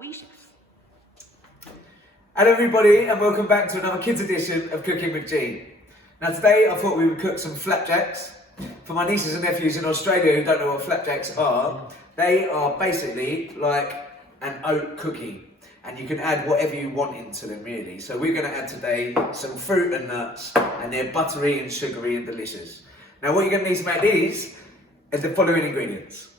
wee chef. Hello everybody and welcome back to another kids edition of Cooking with G. Now today I thought we would cook some flapjacks. For my nieces and nephews in Australia who don't know what flapjacks are, they are basically like an oat cookie and you can add whatever you want into them really. So we're going to add today some fruit and nuts and they're buttery and sugary and delicious. Now what you're going to need to make these is the following ingredients.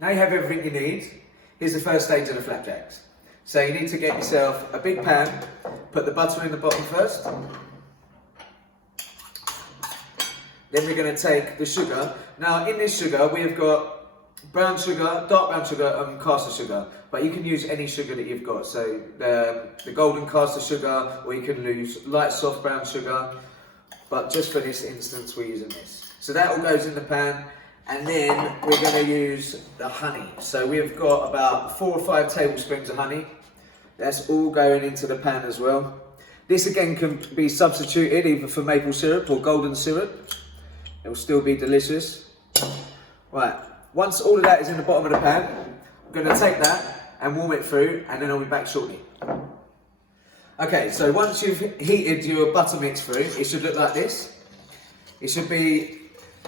Now you have everything you need. Here's the first stage of the flapjacks. So you need to get yourself a big pan, put the butter in the bottom first. Then we're going to take the sugar. Now in this sugar we've got brown sugar, dark brown sugar and caster sugar. But you can use any sugar that you've got. So the golden caster sugar, or you can use light soft brown sugar. But just for this instance we're using this. So that all goes in the pan. And then we're going to use the honey. So we've got about 4 or 5 tablespoons of honey. That's all going into the pan as well. This again can be substituted either for maple syrup or golden syrup. It will still be delicious. Right, once all of that is in the bottom of the pan, I'm going to take that and warm it through and then I'll be back shortly. Okay, so once you've heated your butter mix through, it should look like this. It should be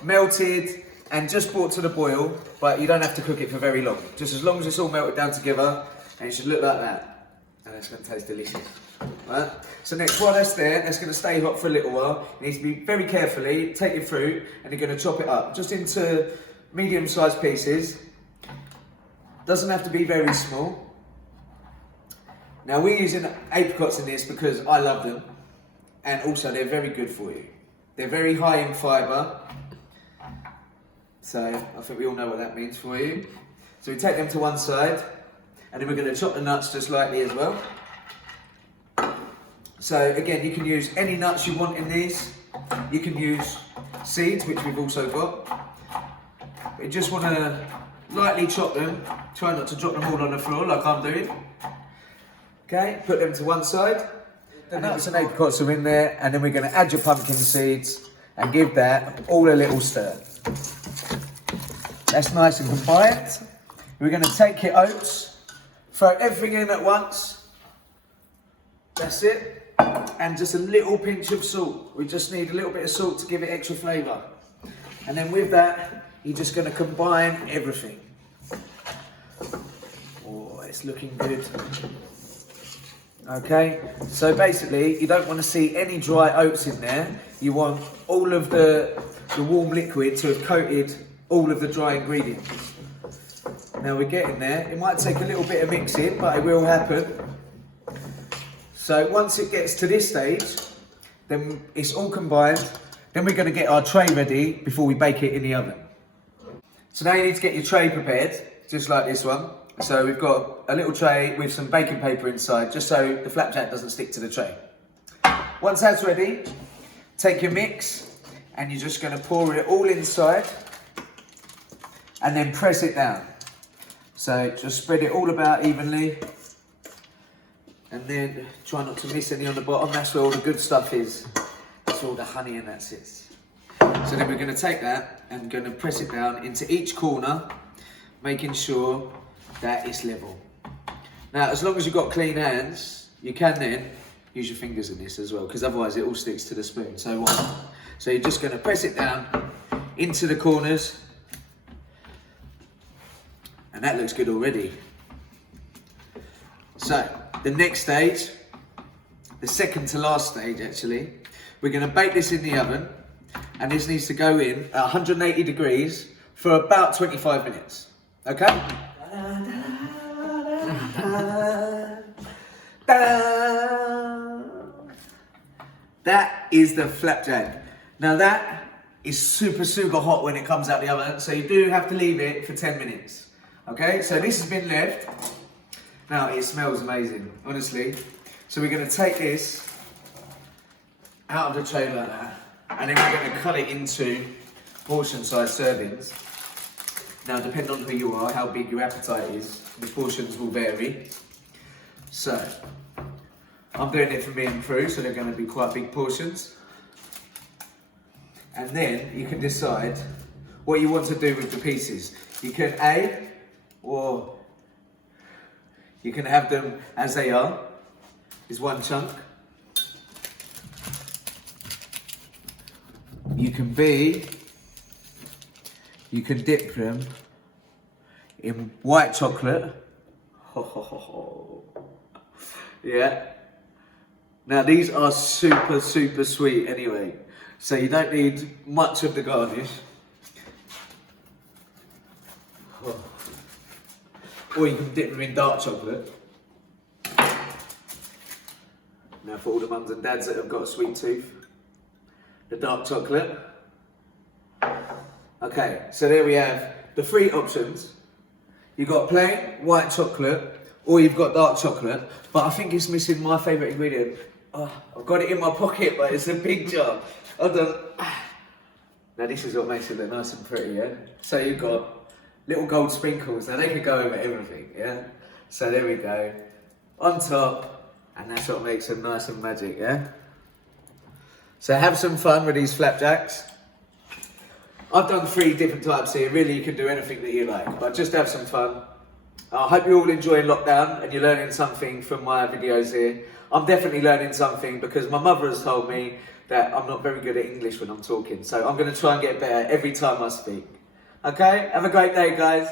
melted and just brought to the boil, but you don't have to cook it for very long. Just as long as it's all melted down together, and it should look like that. And it's going to taste delicious. Right? So next, while that's there, that's going to stay hot for a little while. You need to be very carefully, take your fruit, and you're going to chop it up, just into medium-sized pieces. Doesn't have to be very small. Now we're using apricots in this because I love them, and also they're very good for you. They're very high in fibre. So I think we all know what that means for you. So we take them to one side and then we're going to chop the nuts just lightly as well. So again, you can use any nuts you want in these. You can use seeds, which we've also got. But you just want to lightly chop them. Try not to drop them all on the floor like I'm doing. Okay, put them to one side. The nuts and apricots are in there, and then we're going to add your pumpkin seeds and give that all a little stir. That's nice and combined. We're going to take your oats, throw everything in at once. That's it. And just a little pinch of salt. We just need a little bit of salt to give it extra flavour. And then with that, you're just going to combine everything. Oh, it's looking good. Okay, so basically you don't want to see any dry oats in there. You want all of the warm liquid to have coated all of the dry ingredients. Now we're getting there. It might take a little bit of mixing, but it will happen. So once it gets to this stage, then it's all combined. Then we're going to get our tray ready before we bake it in the oven. So now you need to get your tray prepared, just like this one. So we've got a little tray with some baking paper inside, just so the flapjack doesn't stick to the tray. Once that's ready, take your mix and you're just going to pour it all inside and then press it down. So just spread it all about evenly and then try not to miss any on the bottom. That's where all the good stuff is. That's all the honey and that sits. So then we're going to take that and going to press it down into each corner, making sure that it's level. Now, as long as you've got clean hands, you can then use your fingers in this as well, because otherwise it all sticks to the spoon. So you're just going to press it down into the corners, and that looks good already. So the next stage, the second to last stage actually, we're going to bake this in the oven, and this needs to go in at 180 degrees for about 25 minutes. Okay? That is the flapjack. Now that is super, super hot when it comes out the oven, so you do have to leave it for 10 minutes. Okay, so this has been left Now it smells amazing, honestly. So we're going to take this out of the tray like that, and then we're going to cut it into portion-sized servings. Now, depending on who you are, how big your appetite is, the portions will vary. So, I'm doing it for me and Prue, so they're going to be quite big portions. And then you can decide what you want to do with the pieces. You can or you can have them as they are, is one chunk. You can dip them in white chocolate. Yeah. Now these are super, super sweet anyway. So you don't need much of the garnish. Or you can dip them in dark chocolate. Now for all the mums and dads that have got a sweet tooth, the dark chocolate. Okay, so there we have the three options. You've got plain white chocolate, or you've got dark chocolate, but I think it's missing my favourite ingredient. Oh, I've got it in my pocket, but it's a big jar. Hold on. Now this is what makes it look nice and pretty, yeah? So you've got little gold sprinkles. Now they can go over everything, yeah? So there we go. On top, and that's what makes them nice and magic, yeah? So have some fun with these flapjacks. I've done 3 different types here. Really, you can do anything that you like, but just have some fun. I hope you're all enjoying lockdown and you're learning something from my videos here. I'm definitely learning something because my mother has told me that I'm not very good at English when I'm talking. So I'm going to try and get better every time I speak. Okay? Have a great day, guys.